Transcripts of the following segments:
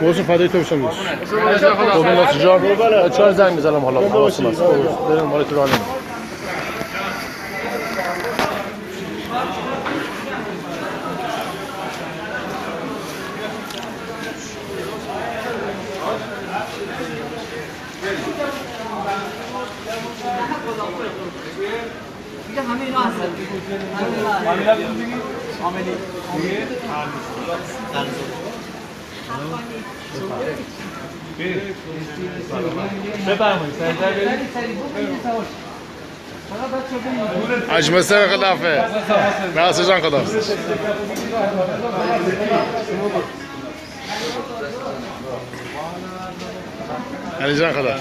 بازم فدای تو بشم دوست. خدا جان. چهار زنگ میزنم حالا حواسم هست. بریم مال تو راه نمیرم. اینجا همه اینا هستن. اجمسه خلافه. راست جان خدا. علی جان خدا.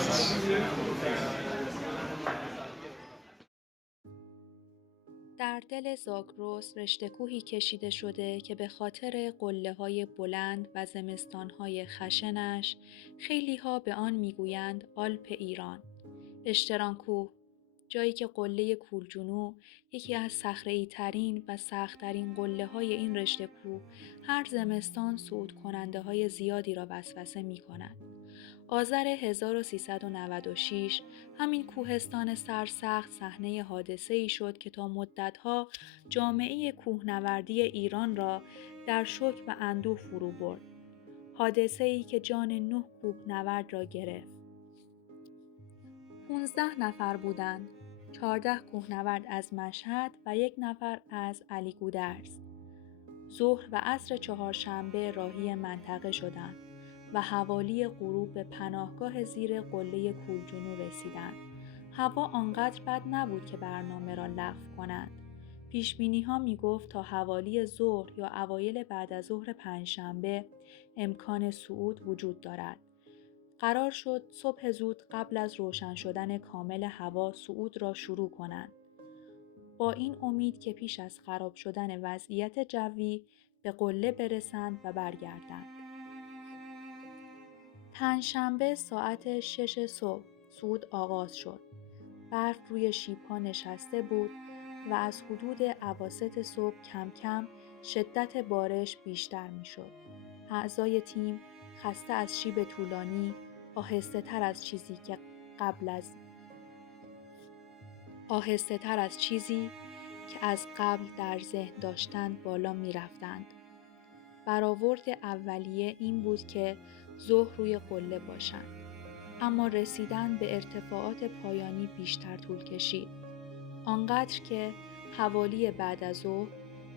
در دل زاگرس رشته کوهی کشیده شده که به خاطر قله‌های بلند و زمستان‌های خشنش خیلی‌ها به آن می‌گویند آلپ ایران. اشتران کوه، جایی که قله کولجونو یکی از صخره‌ای‌ترین و سخت‌ترین قله‌های این رشته کوه هر زمستان صعود کننده‌های زیادی را وسوسه می‌کند. آذر 1396 همین کوهستان سرسخت صحنه حادثه‌ای شد که تا مدت‌ها جامعه کوهنوردی ایران را در شوک و اندوه فرو برد. حادثه‌ای که جان 9 کوهنورد را گرفت. 15 نفر بودند. 14 کوهنورد از مشهد و 1 نفر از علیگودرز. ظهر و عصر چهارشنبه راهی منطقه شدند و حوالی غروب به پناهگاه زیر قله کولجونو رسیدند. هوا آنقدر بد نبود که برنامه را لغو کنند. پیشبینی‌ها می‌گفت تا حوالی ظهر یا اوایل بعد از ظهر پنجشنبه امکان صعود وجود دارد. قرار شد صبح زود قبل از روشن شدن کامل هوا صعود را شروع کنند. با این امید که پیش از خراب شدن وضعیت جوی به قله برسند و برگردند. پنجشنبه ساعت 6 صبح صعود آغاز شد. برف روی شیب‌ها نشسته بود و از حدود اواسط صبح کم کم شدت بارش بیشتر می شد. اعضای تیم خسته از شیب طولانی آهسته تر از چیزی که از قبل در ذهن داشتند بالا می رفتند. برآورد اولیه این بود که ظهر روی قله باشند. اما رسیدن به ارتفاعات پایانی بیشتر طول کشید. آنقدر که حوالی بعد از ظهر،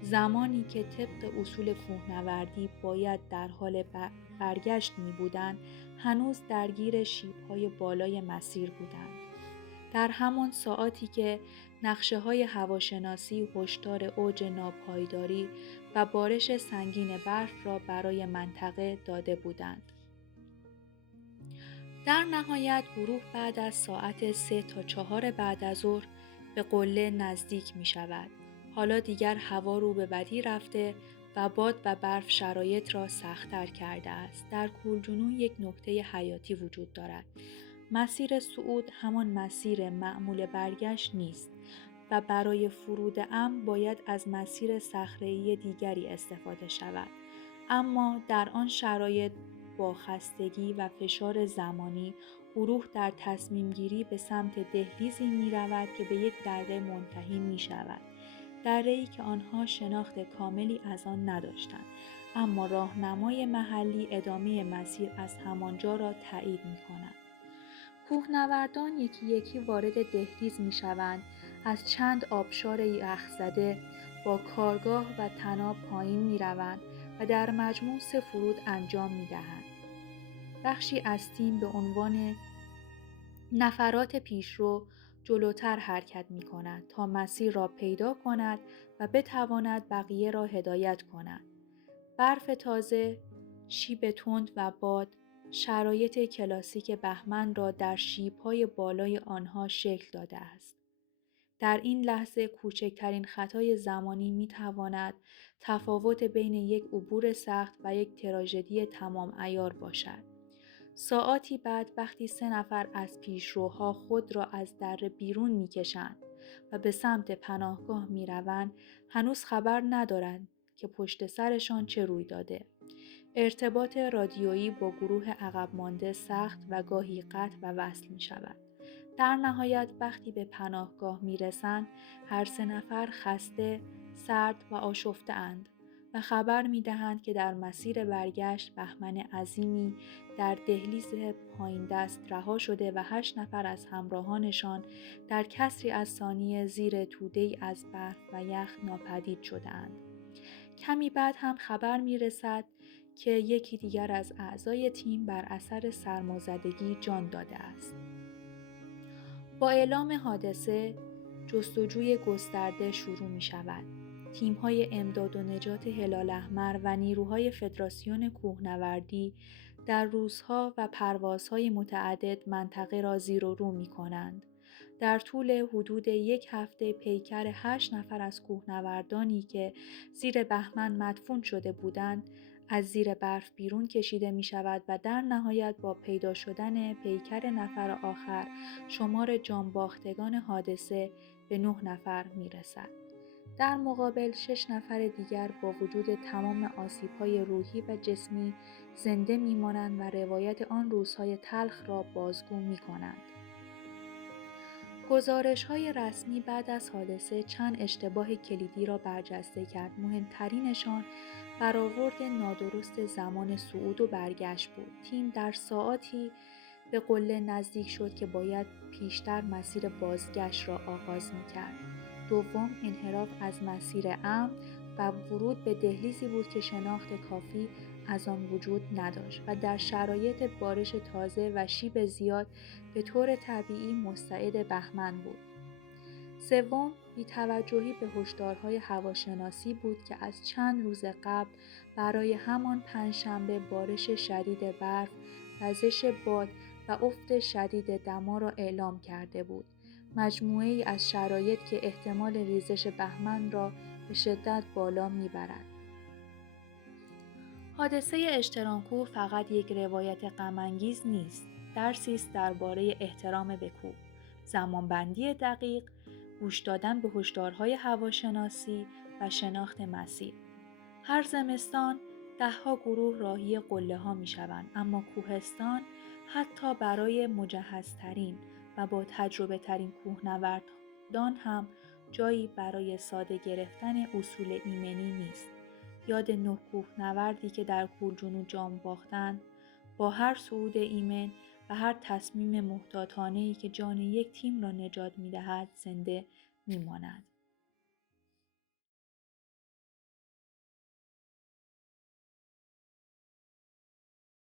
زمانی که طبق اصول کوهنوردی باید در حال برگشت می بودند، هنوز درگیر شیب‌های بالای مسیر بودند. در همان ساعاتی که نقشه‌های هواشناسی هشدار اوج ناپایداری و بارش سنگین برف را برای منطقه داده بودند. در نهایت گروه بعد از ساعت 3 تا 4 بعد از ظهر به قله نزدیک می شود. حالا دیگر هوا رو به بدی رفته و باد و برف شرایط را سخت‌تر کرده است. در کولجونو یک نکته حیاتی وجود دارد. مسیر صعود همان مسیر معمول برگشت نیست و برای فرود امن باید از مسیر صخره‌ای دیگری استفاده شود. اما در آن شرایط با خستگی و فشار زمانی گروه در تصمیم گیری به سمت دهلیزی می رود که به یک دره منتهی می شود. دره‌ای که آنها شناخت کاملی از آن نداشتند، اما راهنمای محلی ادامه مسیر از همانجا را تایید می کند. کوهنوردان یکی یکی وارد دهلیز می شوند، از چند آبشار یخزده با کارگاه و طناب پایین می روند و در مجموع 3 فرود انجام می دهند. بخشی از تیم به عنوان نفرات پیشرو جلوتر حرکت می کند تا مسیر را پیدا کند و بتواند بقیه را هدایت کند. برف تازه، شیب تند و باد شرایط کلاسیک بهمن را در شیب‌های بالای آنها شکل داده است. در این لحظه کوچکترین خطای زمانی می‌تواند تفاوت بین یک عبور سخت و یک تراژدی تمام عیار باشد. ساعاتی بعد وقتی 3 نفر از پیشروها خود را از دره بیرون می‌کشند و به سمت پناهگاه می‌روند، هنوز خبر ندارند که پشت سرشان چه روی داده. ارتباط رادیویی با گروه عقب مانده سخت و گاهی قطع و وصل می شود. در نهایت وقتی به پناهگاه می رسند، هر 3 نفر خسته، سرد و آشفته اند و خبر می دهند که در مسیر برگشت بهمن عظیمی در دهلیز پایین دست رها شده و 8 نفر از همراهانشان در کسری از ثانیه زیر توده‌ای از برف و یخ ناپدید شده‌اند. کمی بعد هم خبر می رسد که یکی دیگر از اعضای تیم بر اثر سرمازدگی جان داده است. با اعلام حادثه، جستجوی گسترده شروع می شود. تیم‌های امداد و نجات هلال احمر و نیروهای فدراسیون کوهنوردی در روزها و پروازهای متعدد منطقه را زیر و رو می کنند. در طول حدود 1 هفته پیکر 8 نفر از کوهنوردانی که زیر بهمن مدفون شده بودند، از زیر برف بیرون کشیده می شود و در نهایت با پیدا شدن پیکر نفر آخر شمار جانباختگان حادثه به 9 نفر می رسد. در مقابل 6 نفر دیگر با وجود تمام آسیب‌های روحی و جسمی زنده می مانند و روایت آن روزهای تلخ را بازگو می کنند. گزارش‌های رسمی بعد از حادثه چند اشتباه کلیدی را برجسته کرد. مهمترینشان برآورد نادرست زمان صعود و برگشت بود. تیم در ساعاتی به قله نزدیک شد که باید پیشتر مسیر بازگشت را آغاز می‌کرد. دوم، انحراف از مسیر امن و ورود به دهلیزی بود که شناخت کافی از آن وجود نداشت و در شرایط بارش تازه و شیب زیاد به طور طبیعی مستعد بهمن بود. سوم، بی‌توجهی به هشدارهای هواشناسی بود که از چند روز قبل برای همان پنجشنبه بارش شدید برف، وزش باد و افت شدید دما را اعلام کرده بود. مجموعه‌ای از شرایط که احتمال ریزش بهمن را به شدت بالا می‌برد. حادثه اشترانکوه فقط یک روایت غم‌انگیز نیست، درسی است درباره احترام به کوه، زمانبندی دقیق، گوش دادن به هشدارهای هواشناسی و شناخت مسیر. هر زمستان ده‌ها گروه راهی قله‌ها می‌شوند، اما کوهستان حتی برای مجهزترین و با تجربه ترین کوهنوردان هم جایی برای ساده گرفتن اصول ایمنی نیست. یاد 9 کوهنوردی که در کوه‌الجنوب جان باختند، با هر صعود ایمن و هر تصمیم محتاطانه‌ای که جان یک تیم را نجات می‌دهد زنده می‌ماند.